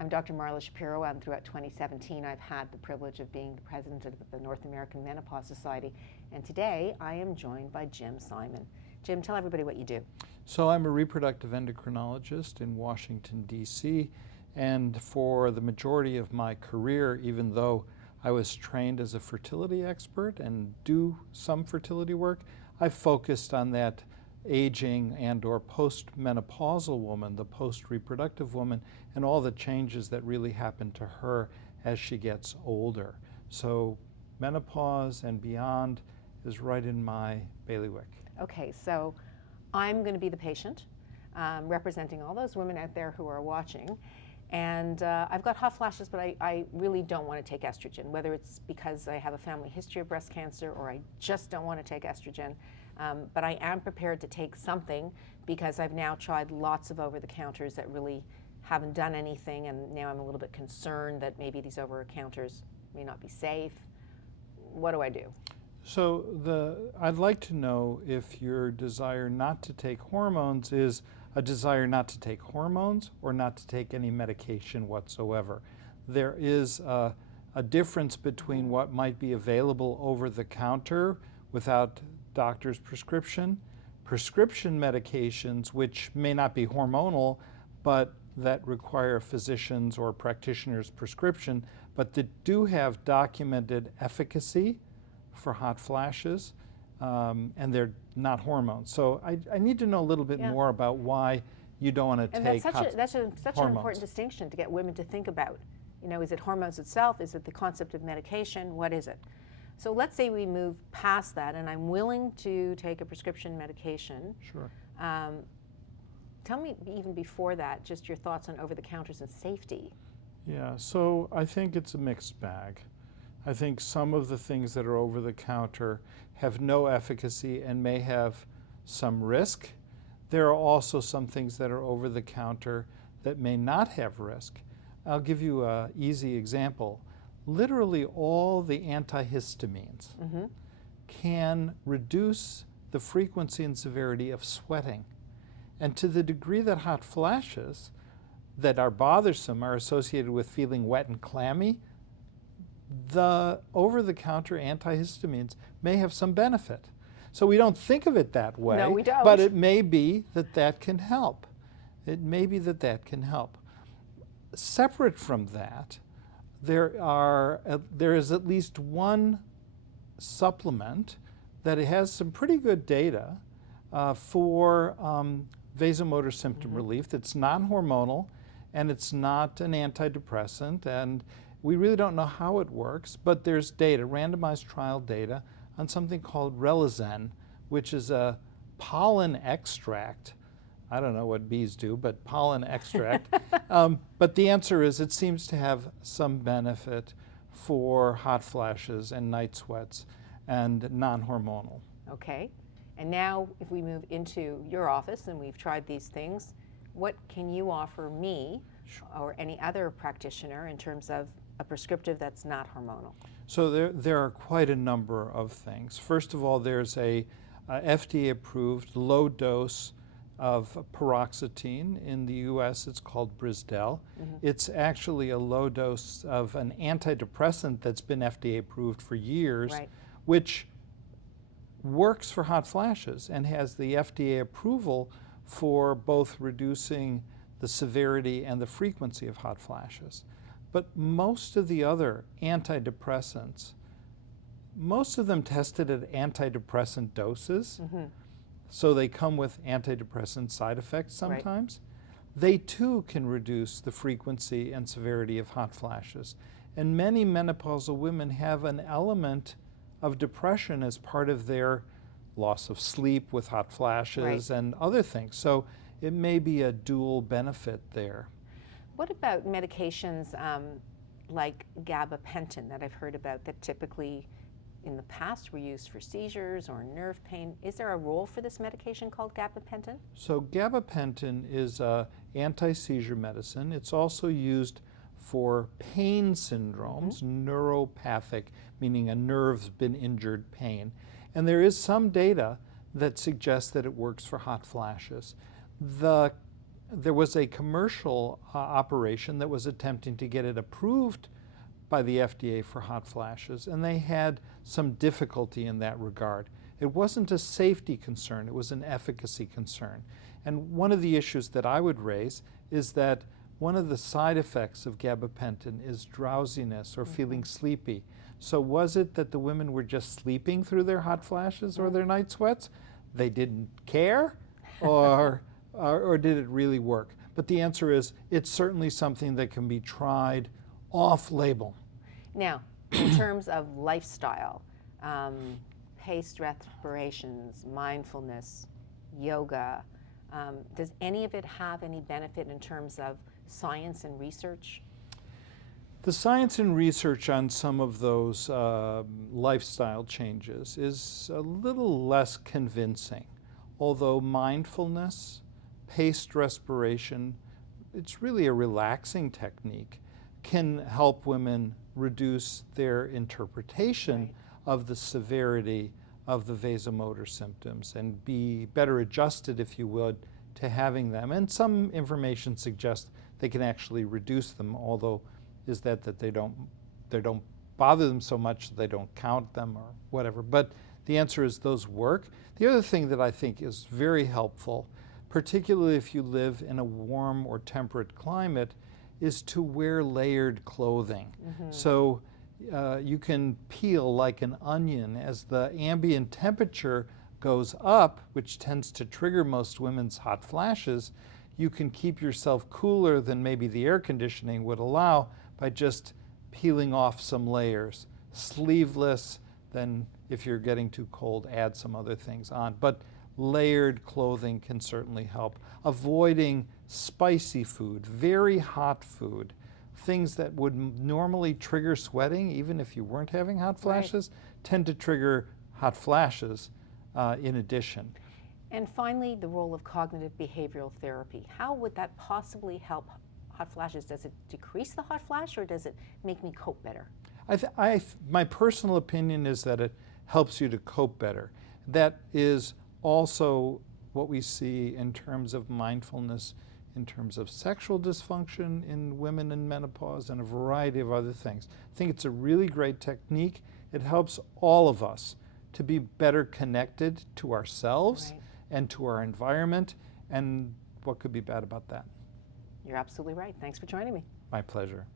I'm Dr. Marla Shapiro, and throughout 2017 I've had the privilege of being the president of the North American Menopause Society, and today I am joined by Jim Simon. Jim, tell everybody what you do. So I'm a reproductive endocrinologist in Washington, D.C., and for the majority of my career, even though I was trained as a fertility expert and do some fertility work, I focused on that aging and or post-menopausal woman, the post-reproductive woman, and all the changes that really happen to her as she gets older. So menopause and beyond is right in my bailiwick. Okay, so I'm going to be the patient, representing all those women out there who are watching. And I've got hot flashes, but I really don't want to take estrogen, whether it's because I have a family history of breast cancer or I just don't want to take estrogen. But I am prepared to take something because I've now tried lots of over-the-counters that really haven't done anything, and now I'm a little bit concerned that maybe these over-the-counters may not be safe. What do I do? So I'd like to know if your desire not to take hormones is a desire not to take hormones or not to take any medication whatsoever. There is a difference between what might be available over the counter without doctor's prescription, prescription medications which may not be hormonal but that require a physician's or practitioner's prescription, but that do have documented efficacy for hot flashes, and they're not hormones. So I need to know a little bit more about why you don't want to take hormones. That's such an important distinction to get women to think about. You know, is it hormones itself? Is it the concept of medication? What is it? So let's say we move past that and I'm willing to take a prescription medication. Sure. Tell me even before that, just your thoughts on over-the-counters and safety. Yeah, so I think it's a mixed bag. I think some of the things that are over the counter have no efficacy and may have some risk. There are also some things that are over the counter that may not have risk. I'll give you an easy example. Literally all the antihistamines can reduce the frequency and severity of sweating. And to the degree that hot flashes that are bothersome are associated with feeling wet and clammy, the over-the-counter antihistamines may have some benefit. So we don't think of it that way. No, we don't. But it may be that that can help. It may be that that can help. Separate from that, there is at least one supplement that has some pretty good data for vasomotor symptom relief that's non-hormonal and it's not an antidepressant, and we really don't know how it works, but there's data, randomized trial data, on something called Relizen, which is a pollen extract. I don't know what bees do, but pollen extract. But the answer is it seems to have some benefit for hot flashes and night sweats and non-hormonal. Okay. And now if we move into your office and we've tried these things, what can you offer me or any other practitioner in terms of a prescriptive that's not hormonal? So there are quite a number of things. First of all, there's a FDA-approved low dose of paroxetine. In the US, it's called Brisdel. It's actually a low dose of an antidepressant that's been FDA-approved for years, which works for hot flashes and has the FDA approval for both reducing the severity and the frequency of hot flashes. But most of the other antidepressants, most of them tested at antidepressant doses, so they come with antidepressant side effects sometimes. They too can reduce the frequency and severity of hot flashes. And many menopausal women have an element of depression as part of their loss of sleep with hot flashes and other things. So it may be a dual benefit there. What about medications like gabapentin that I've heard about that typically in the past were used for seizures or nerve pain? Is there a role for this medication called gabapentin? So gabapentin is an anti-seizure medicine. It's also used for pain syndromes, neuropathic, meaning a nerve's been injured, pain. And there is some data that suggests that it works for hot flashes. The there was a commercial operation that was attempting to get it approved by the FDA for hot flashes, and they had some difficulty in that regard. It wasn't a safety concern, it was an efficacy concern. And one of the issues that I would raise is that one of the side effects of gabapentin is drowsiness or feeling sleepy. So was it that the women were just sleeping through their hot flashes or their night sweats? They didn't care? Or did it really work? But the answer is it's certainly something that can be tried off-label. Now, in terms of lifestyle, paced respirations, mindfulness, yoga, does any of it have any benefit in terms of science and research? The science and research on some of those lifestyle changes is a little less convincing, although mindfulness, paced respiration, it's really a relaxing technique, can help women reduce their interpretation of the severity of the vasomotor symptoms and be better adjusted, if you would, to having them. And some information suggests they can actually reduce them, although is that they don't bother them so much that they don't count them or whatever. But the answer is those work. The other thing that I think is very helpful, particularly if you live in a warm or temperate climate, is to wear layered clothing. So you can peel like an onion as the ambient temperature goes up, which tends to trigger most women's hot flashes. You can keep yourself cooler than maybe the air conditioning would allow by just peeling off some layers. Sleeveless, then if you're getting too cold, add some other things on. But layered clothing can certainly help. Avoiding spicy food, very hot food, things that would normally trigger sweating, even if you weren't having hot flashes, tend to trigger hot flashes in addition. And finally, the role of cognitive behavioral therapy. How would that possibly help hot flashes? Does it decrease the hot flash, or does it make me cope better? My personal opinion is that it helps you to cope better. That is also what we see in terms of mindfulness, in terms of sexual dysfunction in women in menopause, and a variety of other things. I think it's a really great technique. It helps all of us to be better connected to ourselves and to our environment, and what could be bad about that? You're absolutely right. Thanks for joining me. My pleasure.